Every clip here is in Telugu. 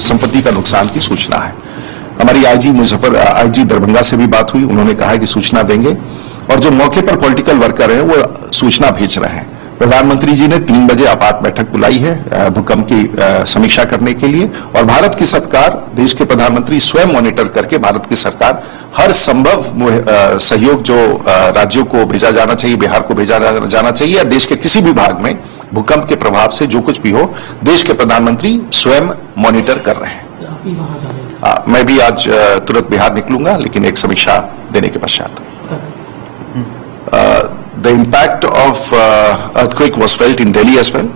संपत्ति का नुकसान की सूचना है। हमारी आईजी दरभंगा से भी बात हुई, उन्होंने कहा है कि सूचना देंगे और जो मौके पर पॉलिटिकल वर्कर हैं वो सूचना भेज रहे हैं। प्रधानमंत्री जी ने 3 बजे आपात बैठक बुलाई है भूकंप की समीक्षा करने के लिए और भारत की सरकार, देश के प्रधानमंत्री स्वयं मॉनिटर करके भारत की सरकार हर संभव सहयोग जो राज्यों को भेजा जाना चाहिए, बिहार को भेजा जाना चाहिए या देश के किसी भी भाग में भूकंप के प्रभाव से जो कुछ भी हो, देश के प्रधानमंत्री स्वयं मॉनिटर कर रहे हैं। मैं भी आज तुरंत बिहार निकलूंगा, लेकिन एक समीक्षा देने के पश्चात। The impact of earthquake was felt in Delhi as well.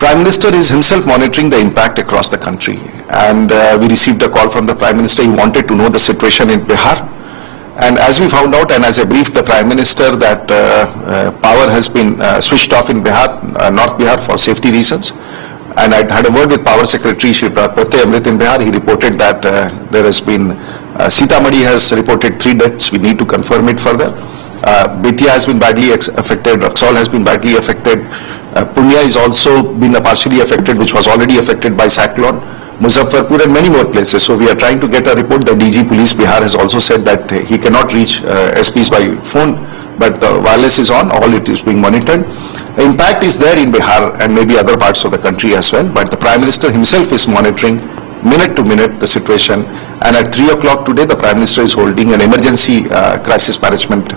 Prime Minister is himself monitoring the impact across the country, and we received a call from the Prime Minister. He wanted to know the situation in Bihar, and as we found out, and as I briefed the Prime Minister, that power has been switched off in Bihar, North Bihar, for safety reasons. And I had a word with Power Secretary Shri Pratyay Amrit in Bihar. He reported that there has been Sitamarhi has reported 3 deaths. We need to confirm it further. Betia has been badly affected. Raxaul has been badly affected. Punya has also been partially affected, which was already affected by cyclone. Muzaffarpur and many more places. So we are trying to get a report. The DG Police Bihar has also said that he cannot reach SPs by phone, but the wireless is on. All it is being monitored. The impact is there in Bihar and maybe other parts of the country as well. But the Prime Minister himself is monitoring minute to minute the situation. And at 3 o'clock today, the Prime Minister is holding an emergency crisis management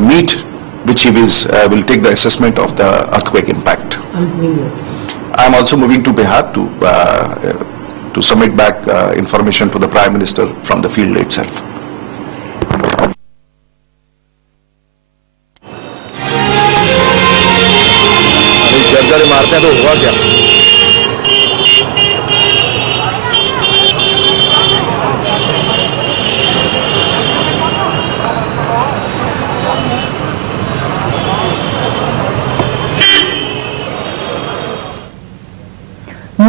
meet, which he will take the assessment of the earthquake impact. I am also moving to Bihar to submit back information to the Prime Minister from the field itself. मारते हैं तो हुआ क्या?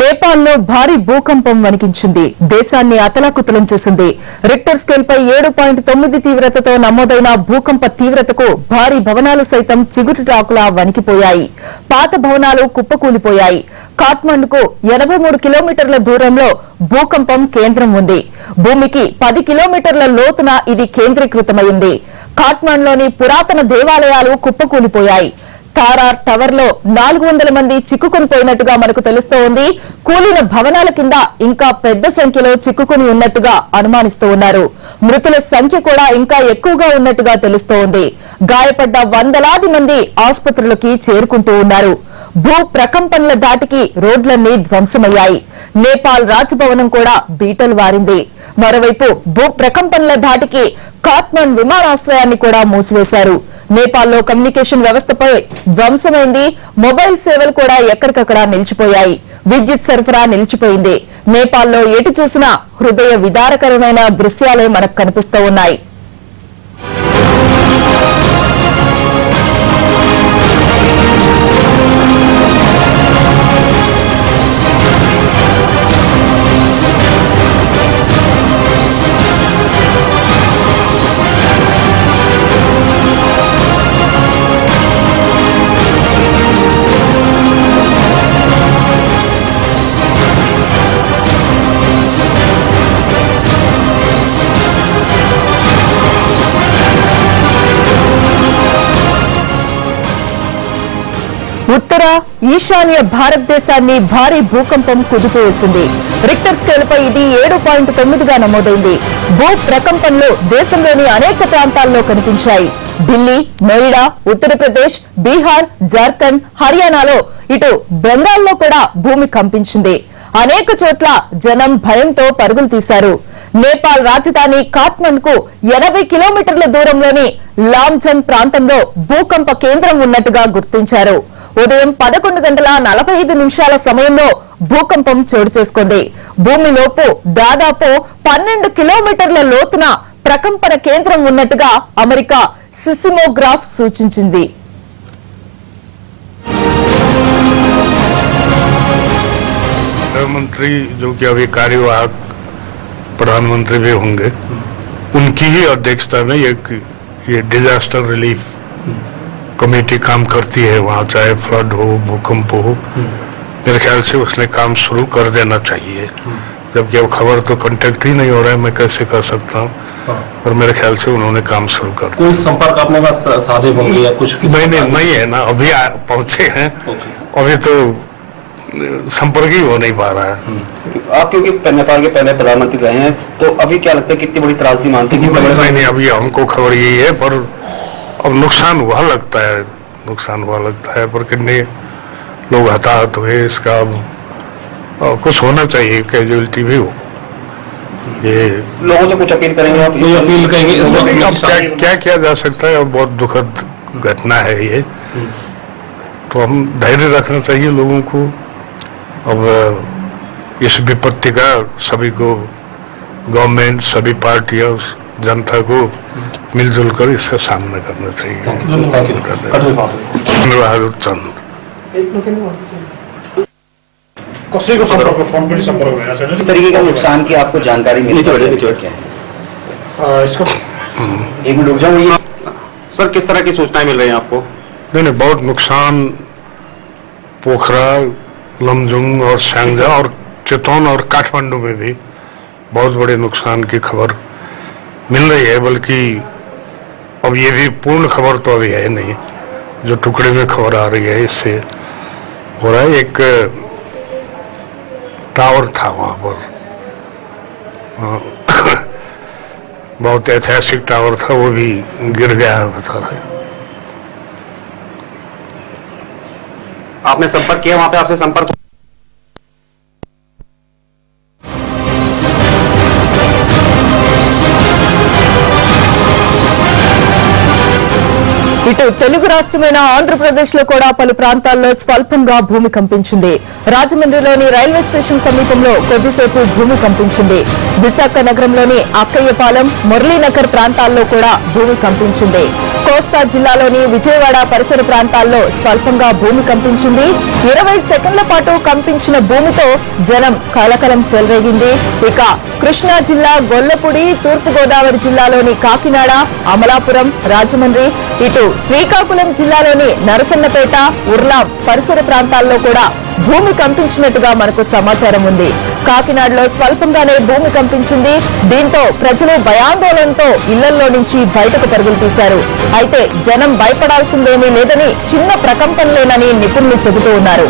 నేపాల్లో భారీ భూకంపం వణికించింది. దేశాన్ని అతలాకుతలం చేసింది. రిక్టర్ స్కేల్ పై 7.9 తీవ్రతతో నమోదైన భూకంప తీవ్రతకు భారీ భవనాలు సైతం చిగురుటాకులా వణికిపోయాయి. పాత భవనాలు కుప్పకూలిపోయాయి. కాఠ్మండుకు 83 కిలోమీటర్ల దూరంలో భూకంపం కేంద్రం ఉంది. భూమికి 10 కిలోమీటర్ల లోతున ఇది కేంద్రీకృతమైంది. కాఠ్మండులోని పురాతన దేవాలయాలు కుప్పకూలిపోయాయి. తారార్ టవర్ లో 400 మంది చిక్కుకునిపోయినట్టుగా మనకు తెలుస్తోంది. కూలిన భవనాల కింద ఇంకా పెద్ద సంఖ్యలో చిక్కుకుని ఉన్నట్టుగా అనుమానిస్తూ ఉన్నారు. మృతుల సంఖ్య కూడా ఇంకా ఎక్కువగా ఉన్నట్టుగా తెలుస్తోంది. గాయపడ్డ వందలాది మంది ఆసుపత్రులకి చేరుకుంటూ ఉన్నారు. భూ ప్రకంపనల దాటికి రోడ్లన్నీ ధ్వంసమయ్యాయి. నేపాల్ రాజభవనం కూడా బీటలు వారింది. మరోవైపు భూ ప్రకంపనల ధాటికి కాఠ్మండు విమానాశ్రయాన్ని కూడా మూసివేశారు. నేపాల్లో కమ్యూనికేషన్ వ్యవస్థపై ధ్వంసమైంది. మొబైల్ సేవలు కూడా ఎక్కడికక్కడ నిలిచిపోయాయి. విద్యుత్ సరఫరా నిలిచిపోయింది. నేపాల్లో ఎటు చూసినా హృదయ విదారకరమైన దృశ్యాలే మనకు కనిపిస్తూ ఉన్నాయి. ఉత్తర ఈశాన్య భారతదేశాన్ని భారీ భూకంపం కుదిపేసింది. రిక్టర్ స్కేల్ పై ఇది 7.9గా నమోదైంది. భూ ప్రకంపనలు దేశంలోని అనేక ప్రాంతాల్లో కనిపించాయి. ఢిల్లీ, నోయిడా, ఉత్తరప్రదేశ్, బీహార్, జార్ఖండ్, హర్యానాలో ఇటు బెంగాల్లో కూడా భూమి కంపించింది. అనేక చోట్ల జనం భయంతో పరుగులు తీశారు. నేపాల్ రాజధాని కాఠ్మండుకు 80 కిలోమీటర్ల దూరంలోని లాంఝన్ ప్రాంతంలో భూకంప కేంద్రం ఉన్నట్టుగా గుర్తించారు. ఉదయం 11:45 సమయంలో భూకంపం చోటు చేసుకుంది. భూమిలోపు దాదాపు 12 కిలోమీటర్ల లోతున ప్రకంపన కేంద్రం ఉన్నట్టుగా అమెరికా సిసిమోగ్రాఫ్ సూచించింది. गृह मंत्री जो कि अभी कार्यवाहक प्रधानमंत्री भी होंगे, उनकी ही अध्यक्षता में ये डिजास्टर रिलीफ कमेटी काम करती है वहाँ, चाहे फ्लड हो, भूकंप हो। मेरे ख्याल से उसने काम शुरू कर देना चाहिए, जबकि अब खबर तो कांटेक्ट ही नहीं हो रहा है, मैं कैसे कर सकता हूँ। और मेरे ख्याल से उन्होंने काम शुरू कर दिया। कोई संपर्क आपने पास साधे होंगे या कुछ? नहीं है ना, अभी पहुंचे हैं, अभी तो संपर्क ही हो नहीं पा रहा है। आप क्योंकि नेपाल के पहले प्रधानमंत्री रहे हैं, तो अभी क्या लगता है कितनी बड़ी त्रासदी मानते हैं? नहीं, अभी हमको खबर यही है, पर अब नुकसान हुआ लगता है, पर कितने लोग हताहत हुए, इसका अब कुछ होना चाहिए, कैजुअलिटी भी हो। ये लोगों से कुछ अपील करेंगे आप? कोई अपील करेंगे? अब क्या किया जा सकता है, अब बहुत दुखद घटना है ये, तो हम धैर्य रखना चाहिए लोगों को। अब इस विपत्ति का सभी को, गवर्नमेंट, सभी पार्टियां, जनता को मिलजुल कर इसका सामना करना चाहिए। बहादुर चंद इस तरीके का नुकसान की आपको जानकारी मिली? एक मिनट रुक जाऊँ। सर, किस तरह की सूचनाएं मिल रही हैं आपको? नहीं, बहुत नुकसान पोखरा, लमजुंग और स्यांगजा और चितौन और काठमांडू में भी बहुत बड़े नुकसान की खबर मिल रही है, बल्कि अब ये भी पूर्ण खबर तो अभी है नहीं, जो टुकड़े में खबर आ रही है इससे हो रहा है। एक टावर था वहां पर, बहुत ऐतिहासिक टावर था, वो भी गिर गया है बता रहे। आपने संपर्क किया वहां पे? आपसे संपर्क ఇటు తెలుగు రాష్ట్రమైన ఆంధ్రప్రదేశ్ లో కూడా పలు ప్రాంతాల్లో స్వల్పంగా భూమి కంపించింది. రాజమండ్రిలోని రైల్వే స్టేషన్ సమీపంలో కొద్దిసేపు భూమి కంపించింది. విశాఖ నగరంలోని అక్కయ్యపాలెం, మురళీనగర్ ప్రాంతాల్లో కూడా భూమి కంపించింది. కోస్తా జిల్లాలోని విజయవాడ పరిసర ప్రాంతాల్లో స్వల్పంగా భూమి కంపించింది. 20 సెకండ్ల పాటు కంపించిన భూమితో జనం కలకలం చెలరేగింది. ఇక కృష్ణా జిల్లా గొల్లపూడి, తూర్పుగోదావరి జిల్లాలోని కాకినాడ, అమలాపురం, రాజమండ్రి, ఇటు శ్రీకాకుళం జిల్లాలోని నరసన్నపేట, ఉర్లాం పరిసర ప్రాంతాల్లో కూడా భూమి కంపించినట్టుగా మనకు సమాచారం ఉంది. కాకినాడలో స్వల్పంగానే భూమి కంపించింది. దీంతో ప్రజలు భయాందోళనతో ఇళ్లలో నుంచి బయటకు పరుగులు తీశారు. అయితే జనం భయపడాల్సిందేమీ లేదని, చిన్న ప్రకంపనలేనని నిపుణులు చెబుతూ ఉన్నారు.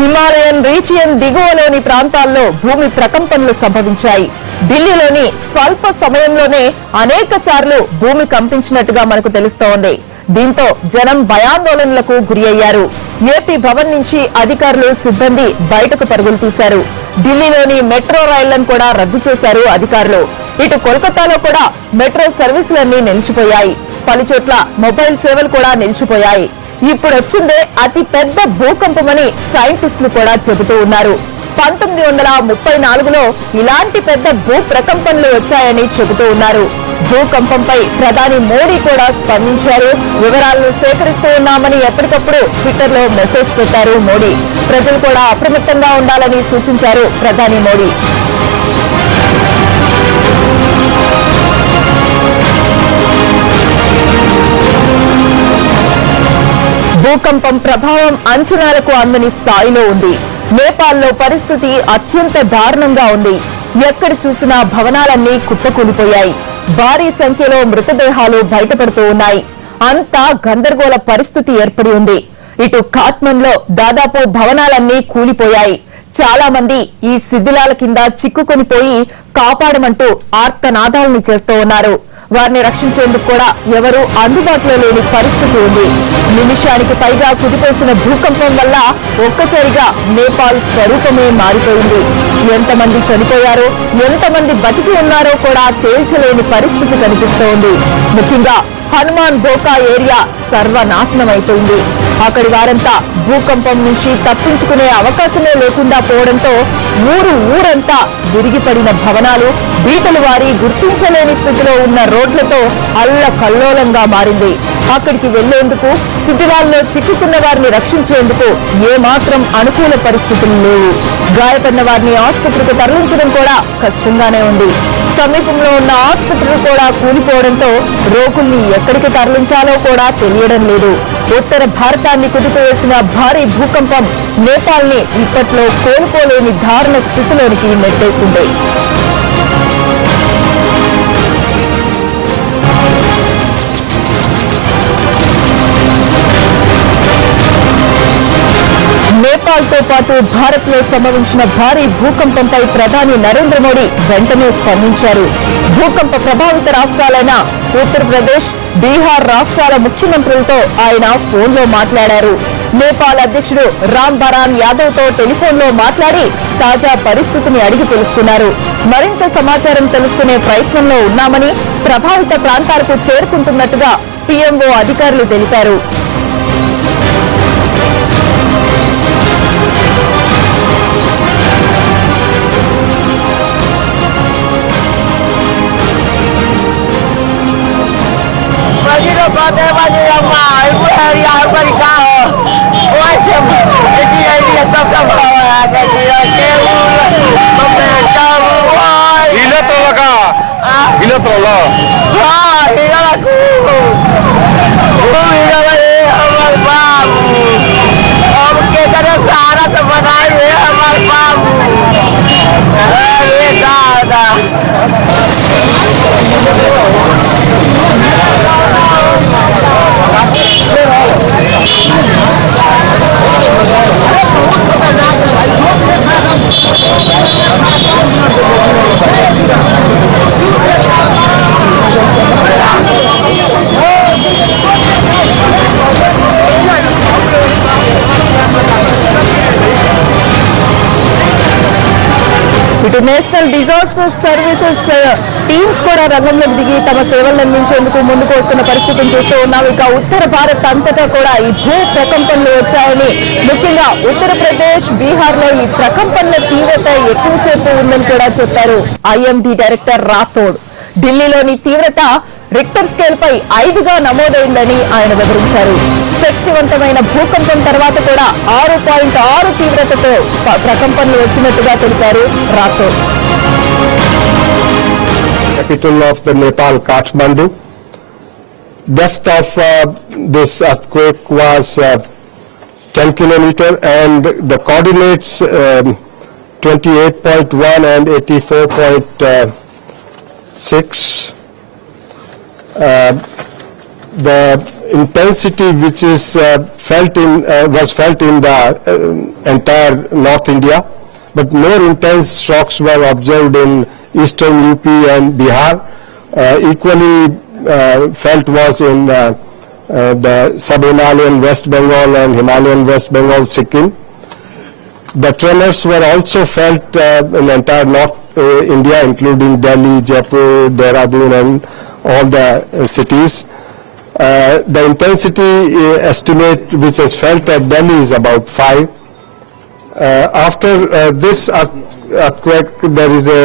హిమాలయన్ రీజియన్ దిగువలోని ప్రాంతాల్లో భూమి ప్రకంపనలు సంభవించాయి. ఢిల్లీలోని స్వల్ప సమయంలోనే అనేక సార్లు భూమి కంపించినట్టుగా మనకు తెలుస్తోంది. దీంతో జనం భయాందోళనలకు గురి అయ్యారు. ఏపీ భవన్ నుంచి అధికారులు, సిబ్బంది బయటకు పరుగులు తీశారు. ఢిల్లీలోని మెట్రో రైళ్లను కూడా రద్దు చేశారు అధికారులు. ఇటు కోల్కతాలో కూడా మెట్రో సర్వీసులన్నీ నిలిచిపోయాయి. పలుచోట్ల మొబైల్ సేవలు కూడా నిలిచిపోయాయి. ఇప్పుడు వచ్చిందే అతి పెద్ద భూకంపమని సైంటిస్టులు కూడా చెబుతూ ఉన్నారు. 1934లో ఇలాంటి పెద్ద భూ ప్రకంపనలు వచ్చాయని చెబుతూ ఉన్నారు. భూకంపంపై ప్రధాని మోడీ కూడా స్పందించారు. వివరాలను సేకరిస్తూ ఉన్నామని ఎప్పటికప్పుడు ట్విట్టర్లో మెసేజ్ పెట్టారు మోడీ. ప్రజలు కూడా అప్రమత్తంగా ఉండాలని సూచించారు ప్రధాని మోడీ. భూకంపం ప్రభావం అంచనాలకు అందని స్థాయిలో ఉంది. నేపాల్లో పరిస్థితి అత్యంత దారుణంగా ఉంది. ఎక్కడ చూసినా భవనాలన్నీ కుప్పకూలిపోయాయి. భారీ సంఖ్యలో మృతదేహాలు బయటపడుతూ ఉన్నాయి. అంతా గందరగోళ పరిస్థితి ఏర్పడి ఉంది. ఇటు ఖాట్మండ్లో దాదాపు భవనాలన్నీ కూలిపోయాయి. చాలా మంది ఈ శిథిలాల కింద చిక్కుకొనిపోయి కాపాడమంటూ ఆర్తనాదాలను చేస్తూ ఉన్నారు. వారిని రక్షించేందుకు కూడా ఎవరూ అందుబాటులో లేని పరిస్థితి ఉంది. నిమిషానికి పైగా కుదిపేసిన భూకంపం వల్ల ఒక్కసారిగా నేపాల్ స్వరూపమే మారిపోయింది. ఎంతమంది చనిపోయారో, ఎంతమంది బతికి ఉన్నారో కూడా తేల్చలేని పరిస్థితి కనిపిస్తోంది. ముఖ్యంగా హనుమాన్ ధోకా ఏరియా సర్వనాశనమైపోయింది. అక్కడి వారంతా భూకంపం నుంచి తప్పించుకునే అవకాశమే లేకుండా పోవడంతో ఊరంతా విరిగిపడిన భవనాలు, బీటలు వారి గుర్తించలేని స్థితిలో ఉన్న రోడ్లతో అల్లకల్లోలంగా మారింది. అక్కడికి వెళ్లేందుకు, శిథిలాల్లో చిక్కుకున్న వారిని రక్షించేందుకు ఏమాత్రం అనుకూల పరిస్థితులు లేవు. గాయపడిన వారిని ఆసుపత్రికి తరలించడం కూడా కష్టంగానే ఉంది. సమీపంలో ఉన్న ఆసుపత్రులు కూడా కూలిపోవడంతో రోగుల్ని ఎక్కడికి తరలించాలో కూడా తెలియడం లేదు. ఉత్తర భారతాన్ని కుదిపివేసిన భారీ భూకంపం నేపాల్ని ఇప్పట్లో కోలుకోలేని దారుణ స్థితిలోనికి నెట్టేసింది. నేపాల్తో పాటు భారత్ లో సంభవించిన భారీ భూకంపంపై ప్రధాని నరేంద్ర మోడీ వెంటనే స్పందించారు. భూకంప ప్రభావిత రాష్ట్రాలైన ఉత్తరప్రదేశ్, బీహార్ రాష్ట్రాల ముఖ్యమంత్రులతో ఆయన ఫోన్లో మాట్లాడారు. నేపాల్ అధ్యక్షుడు రామ్ బరాన్ యాదవ్ తో టెలిఫోన్లో మాట్లాడి తాజా పరిస్థితిని అడిగి తెలుసుకున్నారు. మరింత సమాచారం తెలుసుకునే ప్రయత్నంలో ఉన్నామని, ప్రభావిత ప్రాంతాలకు చేరుకుంటున్నట్టుగా పీఎంఓ అధికారులు తెలిపారు. ఇటు నేషనల్ డిజాస్టర్ సర్వీసెస్ టీమ్స్ కూడా రంగంలోకి దిగి తమ సేవలను అందించేందుకు ముందుకు వస్తున్న పరిస్థితిని చూస్తూ ఉన్నాం. ఇక ఉత్తర భారత్ అంతటా కూడా ఈ భూ ప్రకంపనలు వచ్చాయని, ముఖ్యంగా ఉత్తరప్రదేశ్, బీహార్ లో ఈ ప్రకంపనల తీవ్రత ఎక్కువసేపు ఉందని కూడా చెప్పారు ఐఎండీ డైరెక్టర్ రాథోడ్. ఢిల్లీలోని తీవ్రత రిక్టర్ స్కేల్ పై 5గా నమోదైందని ఆయన వివరించారు. శక్తివంతమైన భూకంపం తర్వాత కూడా 6.6 తీవ్రతతో ప్రకంపనలు వచ్చినట్టుగా తెలిపారు Rathod. Capital of the Nepal, Kathmandu. Depth of this earthquake was 10 kilometer and the coordinates 28.1 and 84.6. The intensity which is was felt in the entire North India, but more intense shocks were observed in eastern UP and Bihar. Equally felt was in the sub-Himalayan West Bengal and Himalayan West Bengal, Sikkim. The tremors were also felt in entire North India, including Delhi, Jaipur, Dehradun and all the cities. The intensity estimate which is felt at Delhi is about 5. After this earthquake, there is a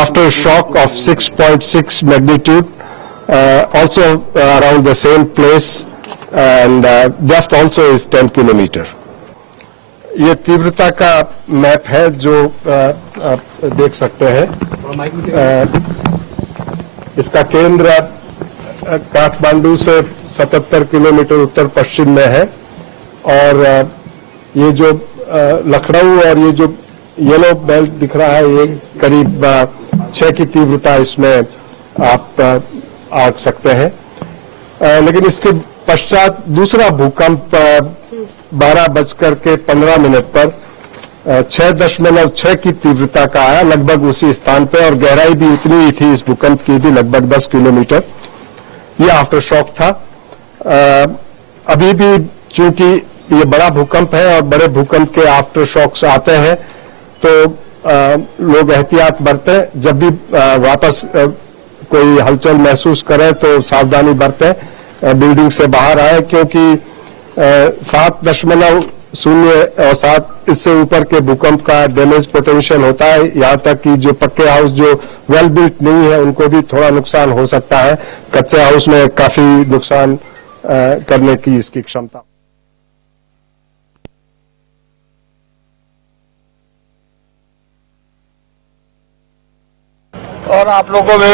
aftershock of 6.6 magnitude, also around the same place, and depth also is 10 kilometer. ये तीव्रता का मैप है जो आप देख सकते हैं. इसका केंद्र काठमांडू से 77 किलोमीटर उत्तर पश्चिम में है और ये जो लखनऊ और ये जो येलो बेल्ट दिख रहा है ये करीब 6 की तीव्रता इसमें आप आंक सकते हैं. लेकिन इसके पश्चात दूसरा भूकंप 12:15 पर 6.6 की तीव्रता का आया, लगभग उसी स्थान पे, और गहराई भी उतनी ही थी इस भूकंप की भी, लगभग 10 किलोमीटर. ये आफ्टर शॉक था. अभी भी चूंकि ये बड़ा भूकंप है और बड़े भूकंप के आफ्टर शॉक्स आते हैं तो लोग एहतियात बरतें. जब भी वापस कोई हलचल महसूस करें तो सावधानी बरतें, बिल्डिंग से बाहर आए, क्योंकि 7.0 और 7 इससे ऊपर के भूकंप का डैमेज पोटेंशियल होता है। यहाँ तक कि जो पक्के हाउस जो वेल बिल्ट नहीं है उनको भी थोड़ा नुकसान हो सकता है। कच्चे हाउस में काफी नुकसान करने की इसकी क्षमता। और आप लोगों को भी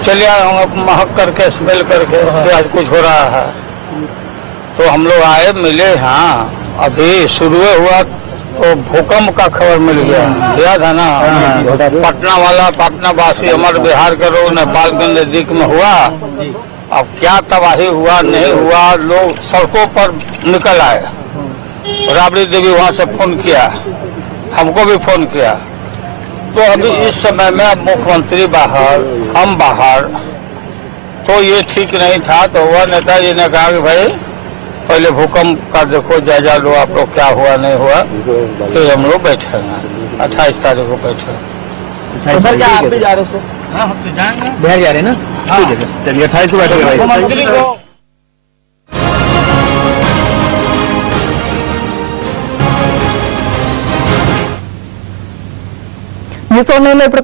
चले आए होंगे महक करके स्मेल करके कि आज कुछ हो रहा है, तो हम लोग आए मिले। हाँ अभी शुरू हुआ तो भूकंप का खबर मिल गया, याद है ना? पटना वाला, पटना वासी हमारे बिहार के लोग नेपाल के नजदीक में हुआ। अब क्या तबाही हुआ नहीं हुआ, लोग सड़कों पर निकल आए। राबड़ी देवी वहां से फोन किया, हमको भी फोन किया। तो अभी इस समय में अब मुख्यमंत्री बाहर, हम बाहर, तो ये ठीक नहीं था। तो वह नेताजी ने कहा कि भाई पहले भूकंप का देखो, जायजा लो आप लोग, क्या हुआ नहीं हुआ। तो हम लोग बैठे हैं 28 तारीख को बैठे। तो सर क्या आप भी जा रहे हो? हाँ हम तो जाएंगे, बिहार जा रहे हैं ना? ठीक है, चलिए 28 को बैठेंगे भाई। मुख्यमंत्री को న్యూస్ ఆన్లైన్ లో ఇప్పుడు